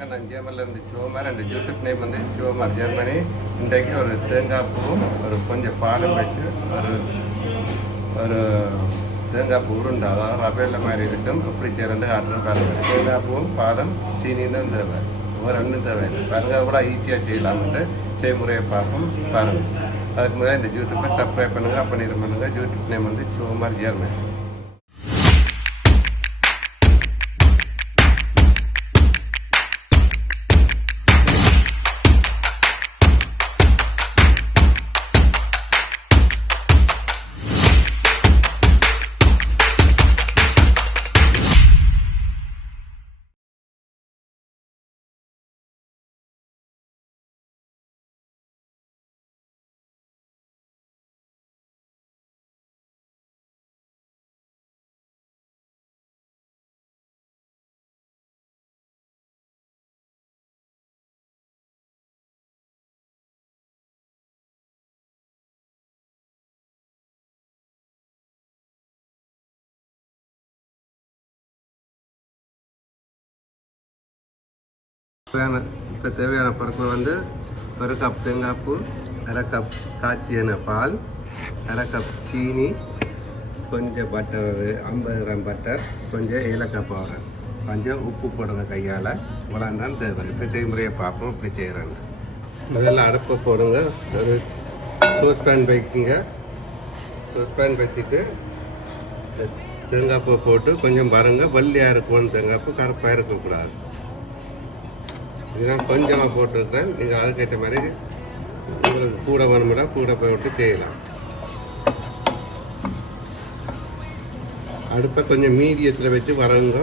வணக்கம். நான் ஜெர்மனிலேருந்து சிவகுமார். அந்த யூடியூப் நேம் வந்து சிவகுமார் ஜெர்மனி. இன்றைக்கு ஒரு தேங்காய் பூவும் ஒரு கொஞ்சம் பாலும் வச்சு ஒரு தேங்காய் பூ உருண்டை, அதாவது ரவையில் மாதிரி இருக்கும். அப்படி சேர்ந்து ஆட்டுறது பாருங்கள். தேங்காய் பூவும் பாலும் சீனியும் தான் தேவை, ஒரு ரெண்டும் தேவை. பாருங்கள் கூட ஈஸியாக செய்யலாம்ட்டு செய்முறையை பார்ப்போம் பாருங்கள். அதுக்கு முன்னாடி இந்த யூடியூப்பை சப்ஸ்கிரைப் பண்ணுங்கள், அப்போ இது பண்ணுங்கள். யூடியூப் நேம் வந்து சிவகுமார் ஜெர்மனி. இப்போ தேவையான பொருட்கள் வந்து ஒரு கப் தேங்காய் பூ, அரை கப் காய்ச்சியான பால், அரை கப் சீனி, கொஞ்சம் பட்டர், 50 கிராம் பட்டர், கொஞ்சம் ஏலக்காய் பவுடர், கொஞ்சம் உப்பு போடுங்க கையால். இவ்வளோ தான் தேவை. இப்போ செய்முறையை பார்ப்போம் இப்படி செய்கிறேன். முதல்ல அடுப்பை போடுங்க. ஒரு சோஸ்பேன் வைக்குங்க. சோஸ்பேன் வச்சுட்டு தேங்காய் பூ போட்டு கொஞ்சம் பாருங்க, வெள்ளையாக இருக்கணும். தேங்காய் பூ கருப்பாக இருக்கக்கூடாது. இதுதான் கொஞ்சமாக போட்டுருக்கேன். நீங்கள் அதுக்கேற்ற மாதிரி உங்களுக்கு கூட வேணும்னா கூட போட்டு செய்யலாம். அடுப்பை கொஞ்சம் மீடியத்தில் வச்சு வரங்க.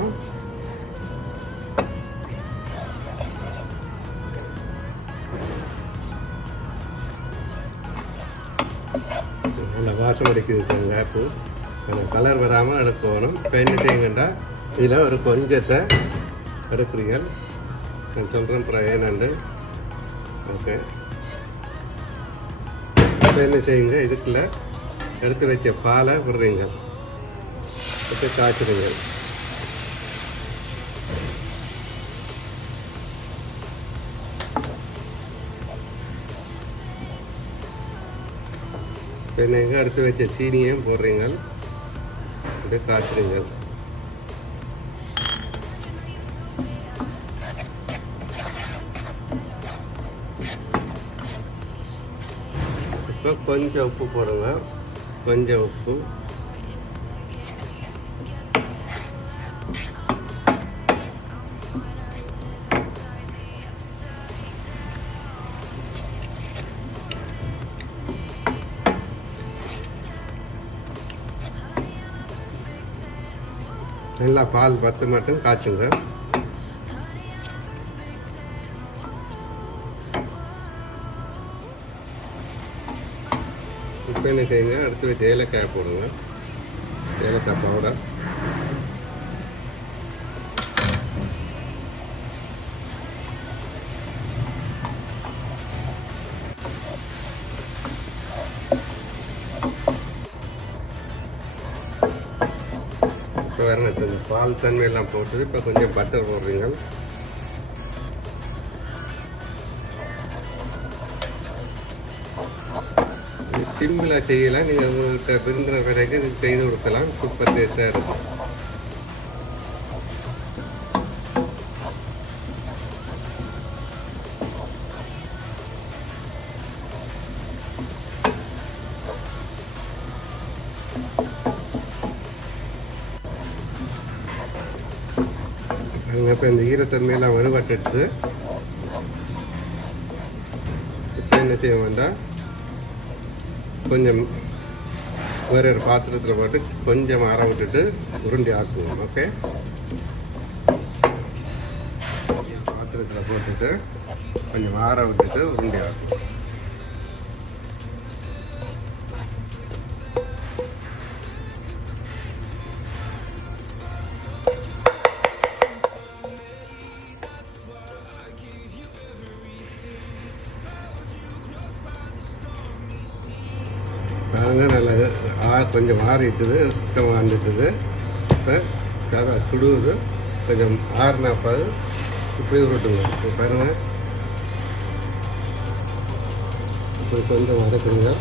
நல்லா வாசம் அடிக்குது தேங்காய் பூ. அந்த கலர் வராமல் எடுக்கணும். இப்போ என்ன செய்யுங்கண்டா, இதில் ஒரு கொஞ்சத்தை எடுக்கிறீர்கள். நான் சொல்கிறேன் அப்புறம் ஏனாண்டு. ஓகே, இப்போ என்ன செய்யுங்க, இதுக்குள்ள எடுத்து வச்ச பாலை விடுறீங்க, வச்சு காய்ச்சிடுங்க. இப்போ என்னங்க எடுத்து வச்ச சீனியையும் போடுறீங்க, அப்படியே காய்ச்சிடுங்க. கொஞ்சம் உப்பு போடுங்க, கொஞ்சம் உப்பு. நல்லா பால் பத்து மட்டும் காய்ச்சுங்க. இப்போ என்ன செய்யுங்க, அடுத்து வச்சு ஏலக்காய் போடுங்க, ஏலக்காய் பவுடர். இப்போ வேறு கொஞ்சம் பால் தன்மையெல்லாம் போட்டு இப்போ கொஞ்சம் பட்டர் போடுறீங்க. சிம்பிளாக செய்யலாம். நீங்கள் உங்கள்கிட்ட விரும்புகிற வரைக்கும் இது செய்து கொடுக்கலாம். சூப்பர் டேஸ்ட்டாக இருக்கும். இப்போ இந்த ஈரத்தன்மையெல்லாம் வலுவட்டு இப்போ என்ன செய்ய வேண்டாம், கொஞ்சம் வேறு ஒரு பாத்திரத்தில் போட்டு கொஞ்சம் ஆற விட்டுட்டு உருண்டி ஆக்குவோம். ஓகே, பாத்திரத்தில் போட்டுட்டு கொஞ்சம் ஆற விட்டுட்டு உருண்டி ஆக்குவோம். நாங்கள் நல்லா கொஞ்சம் ஆறிட்டுது, சுத்தம் வந்துட்டுது. இப்போ சுடுவது கொஞ்சம் ஆறுனா இப்படி உருட்டுங்க. இப்போ பாருங்கள், இப்படி கொஞ்சம் வதக்குங்க.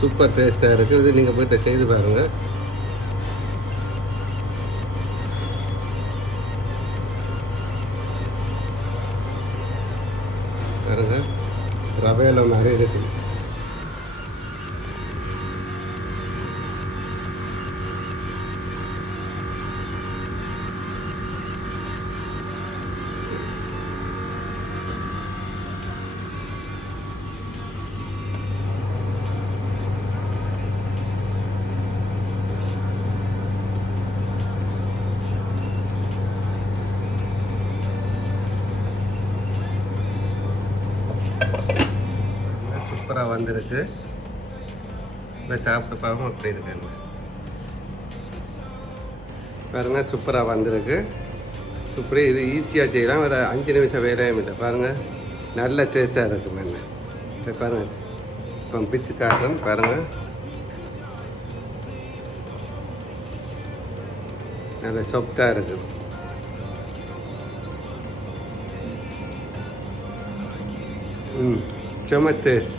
சூப்பர் டேஸ்ட்டாக இருக்குது. இது நீங்கள் போய்ட்டு செய்து பாருங்கள். பாருங்கள், ரவையில் நிறைய இருக்குது. சூப்பராக வந்திருக்கு. இப்போ சாப்பிட்டு பார்ப்போம் அப்படி இருக்காங்க. பாருங்கள், சூப்பராக வந்திருக்கு. இப்படி இது ஈஸியாக செய்யலாம். ஒரு 5 நிமிஷம் வேலையும் இல்லை. பாருங்கள், நல்ல டேஸ்ட்டாக இருக்கும். என்ன இப்போ பாருங்கள், இப்போ பிச்சு காட்டுறேன். பாருங்கள், நல்ல சாஃப்டாக இருக்குது. செம்ம டேஸ்ட்.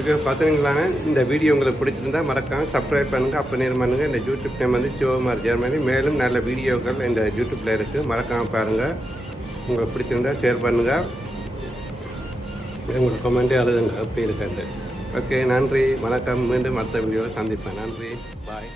இது பார்த்துருங்களாங்க. இந்த வீடியோ உங்களுக்கு பிடிச்சிருந்தால் மறக்காமல் சப்ஸ்கிரைப் பண்ணுங்கள், அப்போ நேரம் பண்ணுங்கள். இந்த யூடியூப் நேம் வந்து சிவகுமார் ஜெர்மனி. மேலும் நல்ல வீடியோக்கள் இந்த யூடியூப்பில் இருக்குது, மறக்காமல் பாருங்கள். உங்களுக்கு பிடிச்சிருந்தால் ஷேர் பண்ணுங்கள், உங்களுக்கு கமெண்ட்டே எழுதுங்க அப்படி இருக்காது. ஓகே, நன்றி, வணக்கம். மீண்டும் அடுத்த வீடியோவில் சந்திப்பேன். நன்றி, பாய்.